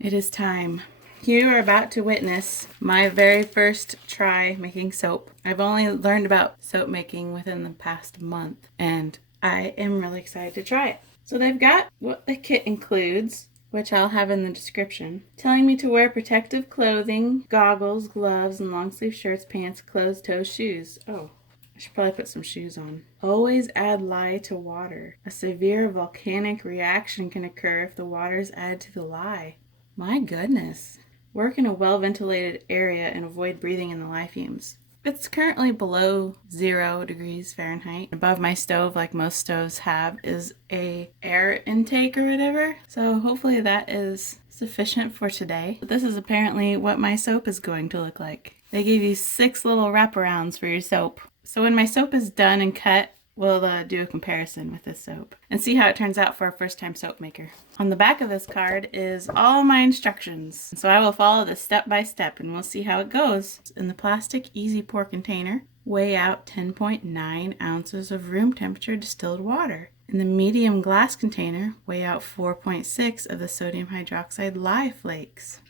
It is time. You are about to witness my very first try making soap. I've only learned about soap making within the past month, and I am really excited to try it. So they've got what the kit includes, which I'll have in the description, telling me to wear protective clothing, goggles, gloves, and long sleeve shirts, pants, closed toes, shoes. Oh, I should probably put some shoes on. Always add lye to water. A severe volcanic reaction can occur if the water is added to the lye. My goodness. Work in a well-ventilated area and avoid breathing in the lye fumes. It's currently below 0 degrees Fahrenheit. Above my stove, like most stoves have, is a air intake or whatever. So hopefully that is sufficient for today. But this is apparently what my soap is going to look like. They gave you 6 little wraparounds for your soap. So when my soap is done and cut, we'll do a comparison with this soap and see how it turns out for a first-time soap maker. On the back of this card is all my instructions. So I will follow this step by step and we'll see how it goes. In the plastic easy pour container, weigh out 10.9 ounces of room temperature distilled water. In the medium glass container, weigh out 4.6 of the sodium hydroxide lye flakes.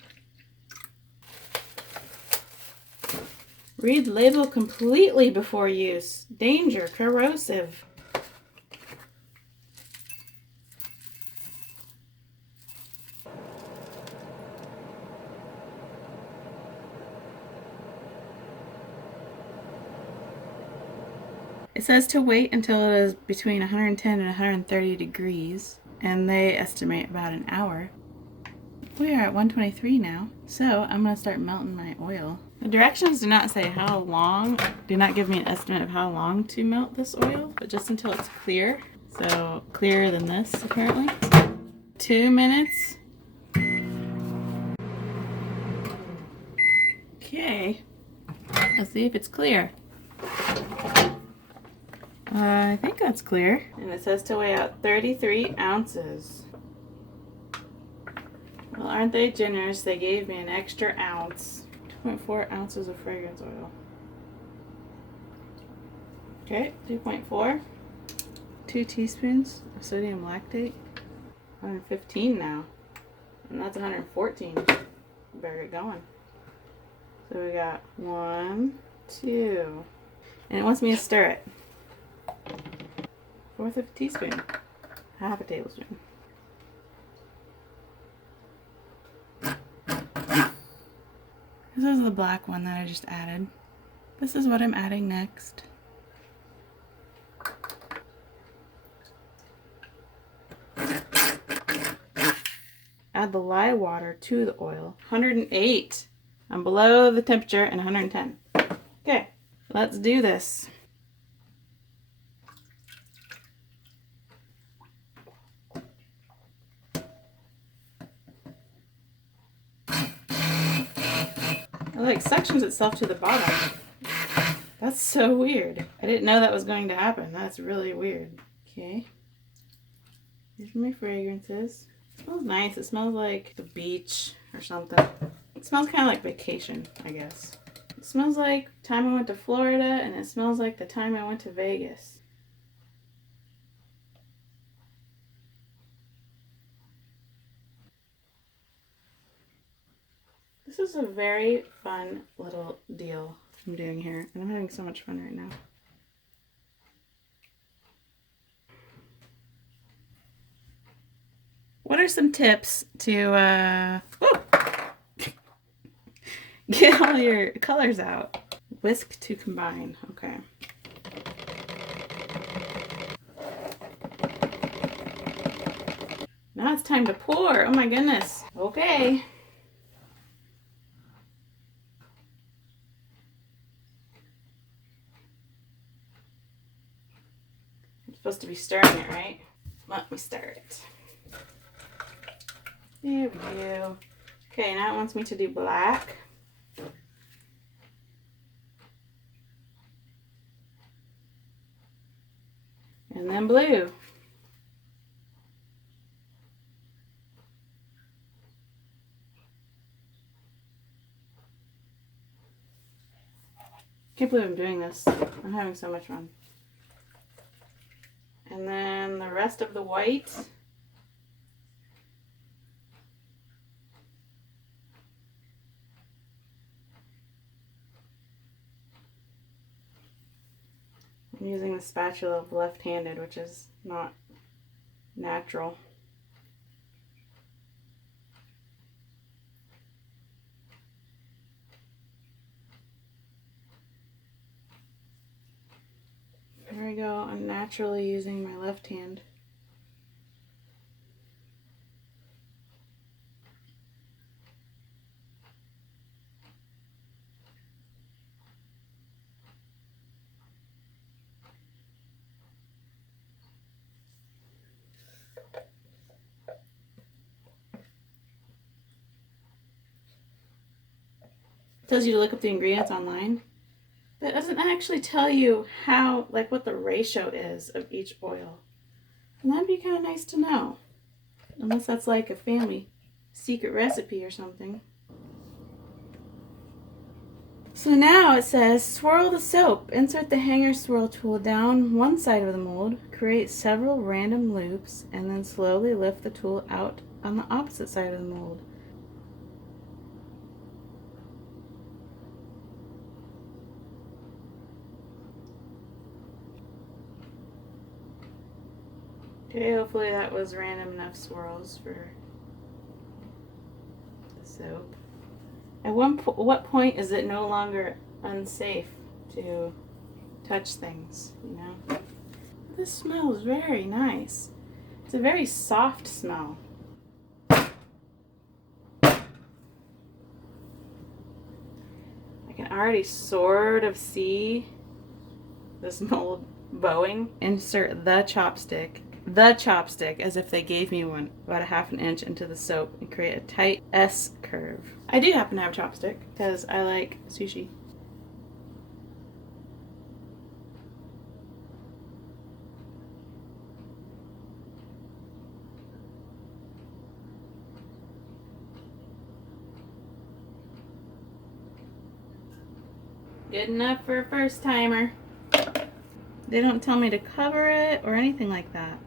Read label completely before use. Danger, corrosive. It says to wait until it is between 110 and 130 degrees, and they estimate about an hour. We are at 123 now, so I'm going to start melting my oil. The directions do not say how long, do not give me an estimate of how long to melt this oil, but just until it's clear. So clearer than this apparently. 2 minutes. Okay, let's see if it's clear. I think that's clear. And it says to weigh out 33 ounces. Well, aren't they generous? They gave me an extra ounce. 2.4 ounces of fragrance oil. Okay, 2.4. 2 teaspoons of sodium lactate. 115 now. And that's 114. Better get going. So we got 1, 2. And it wants me to stir it. 1/4 of a teaspoon. Half a tablespoon. This is the black one that I just added. This is what I'm adding next. Add the lye water to the oil. 108. I'm below the temperature and 110. Okay, let's do this. It like suctions itself to the bottom. That's so weird. I didn't know that was going to happen. That's really weird. Okay. Here's my fragrances. It smells nice. It smells like the beach or something. It smells kind of like vacation, I guess. It smells like the time I went to Florida, and it smells like the time I went to Vegas. This is a very fun little deal I'm doing here, and I'm having so much fun right now. What are some tips to get all your colors out? Whisk to combine. Okay. Now it's time to pour. Oh my goodness. Okay. I'm supposed to be stirring it, right? Let me stir it. There we go. Okay, now it wants me to do black. And then blue. Can't believe I'm doing this. I'm having so much fun. And then the rest of the white. I'm using the spatula left-handed, which is not natural. There we go. I'm naturally using my left hand. It tells you to look up the ingredients online, but it doesn't actually tell you how, like, what the ratio is of each oil. And that'd be kind of nice to know. Unless that's like a family secret recipe or something. So now it says, swirl the soap. Insert the hanger swirl tool down one side of the mold. Create several random loops and then slowly lift the tool out on the opposite side of the mold. Okay, hopefully that was random enough swirls for the soap. At what point is it no longer unsafe to touch things, you know? This smells very nice. It's a very soft smell. I can already sort of see this mold bowing. Insert the chopstick as if they gave me one, about a ½ inch into the soap, and create a tight S curve. I do happen to have a chopstick because I like sushi. Good enough for a first timer. They don't tell me to cover it or anything like that.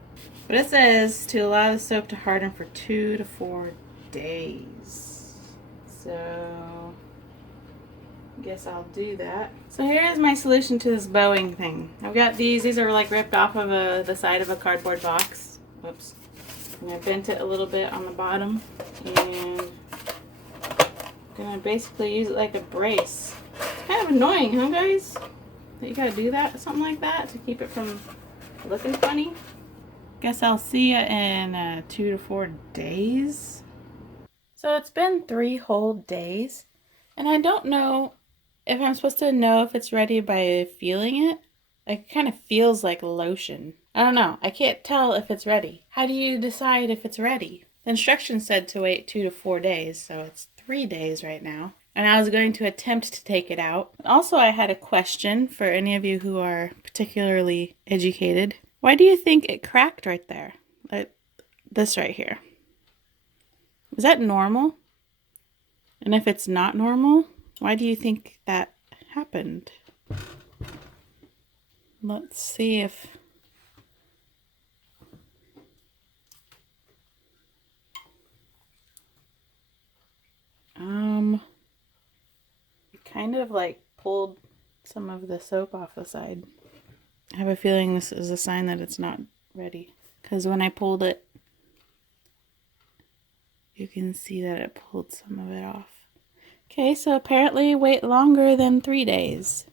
But it says to allow the soap to harden for 2 to 4 days. So, I guess I'll do that. So here's my solution to this bowing thing. I've got these are like ripped off of the side of a cardboard box. Whoops. And I bent it a little bit on the bottom. And I'm gonna basically use it like a brace. It's kind of annoying, huh guys? That you gotta do that, something like that, to keep it from looking funny. Guess I'll see you in 2 to 4 days. So it's been 3 whole days, and I don't know if I'm supposed to know if it's ready by feeling it. Like, it kind of feels like lotion. I don't know. I can't tell if it's ready. How do you decide if it's ready? The instructions said to wait 2 to 4 days, so it's 3 days right now. And I was going to attempt to take it out. Also, I had a question for any of you who are particularly educated. Why do you think it cracked right there? Like this right here. Is that normal? And if it's not normal, why do you think that happened? Let's see if... kind of like pulled some of the soap off the side. I have a feeling this is a sign that it's not ready. Because when I pulled it, you can see that it pulled some of it off. Okay, so apparently wait longer than 3 days.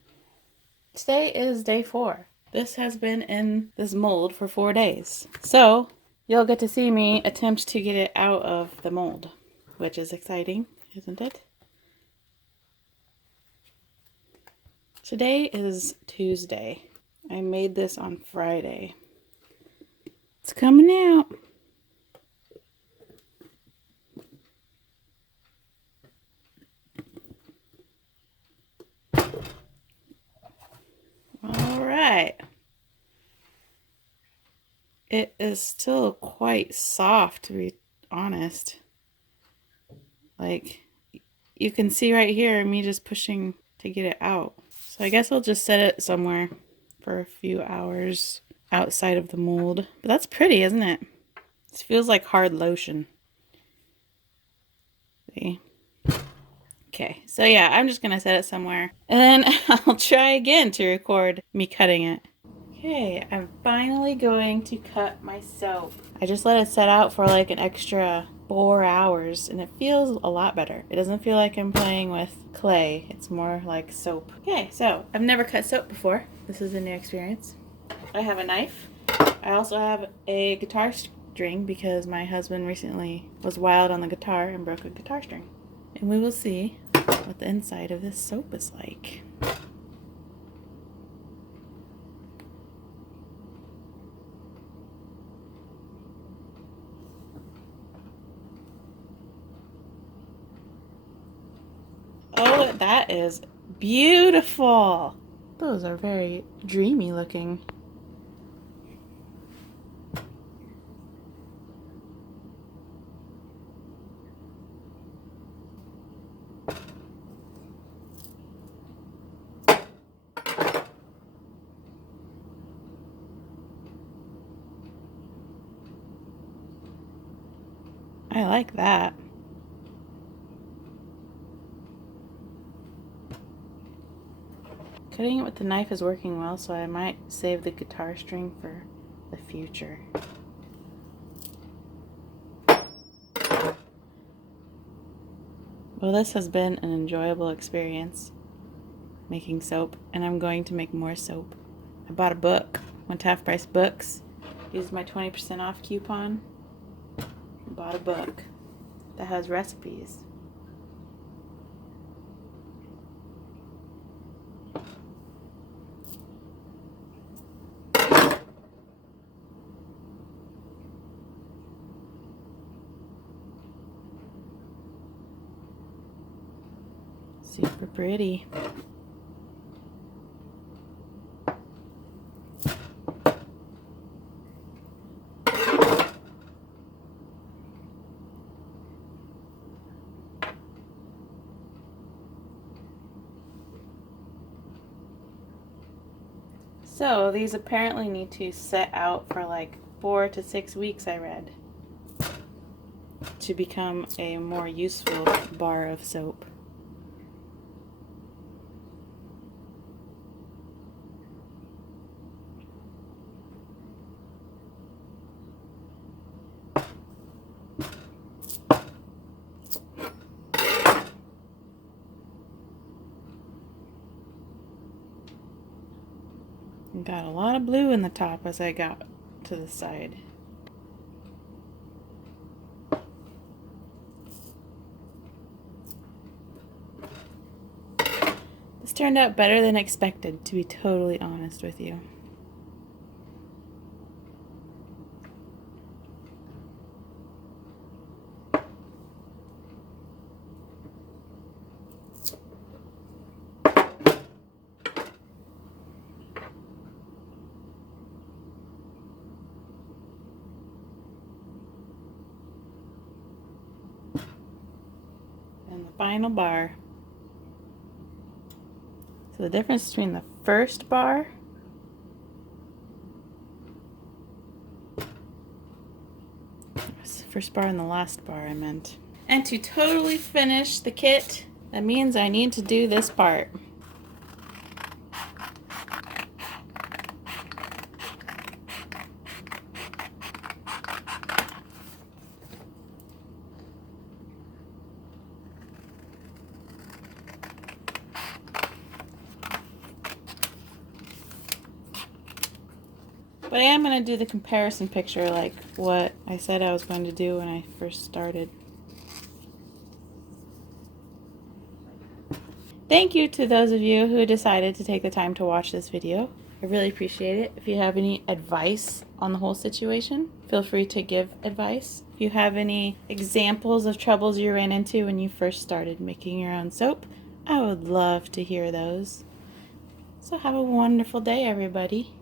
Today is day 4. This has been in this mold for 4 days. So you'll get to see me attempt to get it out of the mold, which is exciting, isn't it? Today is Tuesday. I made this on Friday. It's coming out. All right. It is still quite soft, to be honest. Like, you can see right here me just pushing to get it out. So I guess I'll just set it somewhere for a few hours outside of the mold. But that's pretty, isn't it? It feels like hard lotion. See? Okay, so yeah, I'm just gonna set it somewhere. And then I'll try again to record me cutting it. Okay, I'm finally going to cut my soap. I just let it set out for like an extra 4 hours and it feels a lot better. It doesn't feel like I'm playing with clay. It's more like soap. Okay, so I've never cut soap before. This is a new experience. I have a knife. I also have a guitar string because my husband recently was wild on the guitar and broke a guitar string. And we will see what the inside of this soap is like. Oh, that is beautiful. Those are very dreamy looking. I like that. Cutting it with the knife is working well, so I might save the guitar string for the future. Well, this has been an enjoyable experience making soap, and I'm going to make more soap. I bought a book, went to Half Price Books, used my 20% off coupon, and bought a book that has recipes. Super pretty. So these apparently need to set out for like 4 to 6 weeks, I read, to become a more useful bar of soap. Got a lot of blue in the top as I got to the side. This turned out better than expected, to be totally honest with you. And the final bar. So the difference between the first bar and the last bar I meant. And to totally finish the kit, that means I need to do this part. But I am going to do the comparison picture like what I said I was going to do when I first started. Thank you to those of you who decided to take the time to watch this video. I really appreciate it. If you have any advice on the whole situation, feel free to give advice. If you have any examples of troubles you ran into when you first started making your own soap, I would love to hear those. So have a wonderful day, everybody.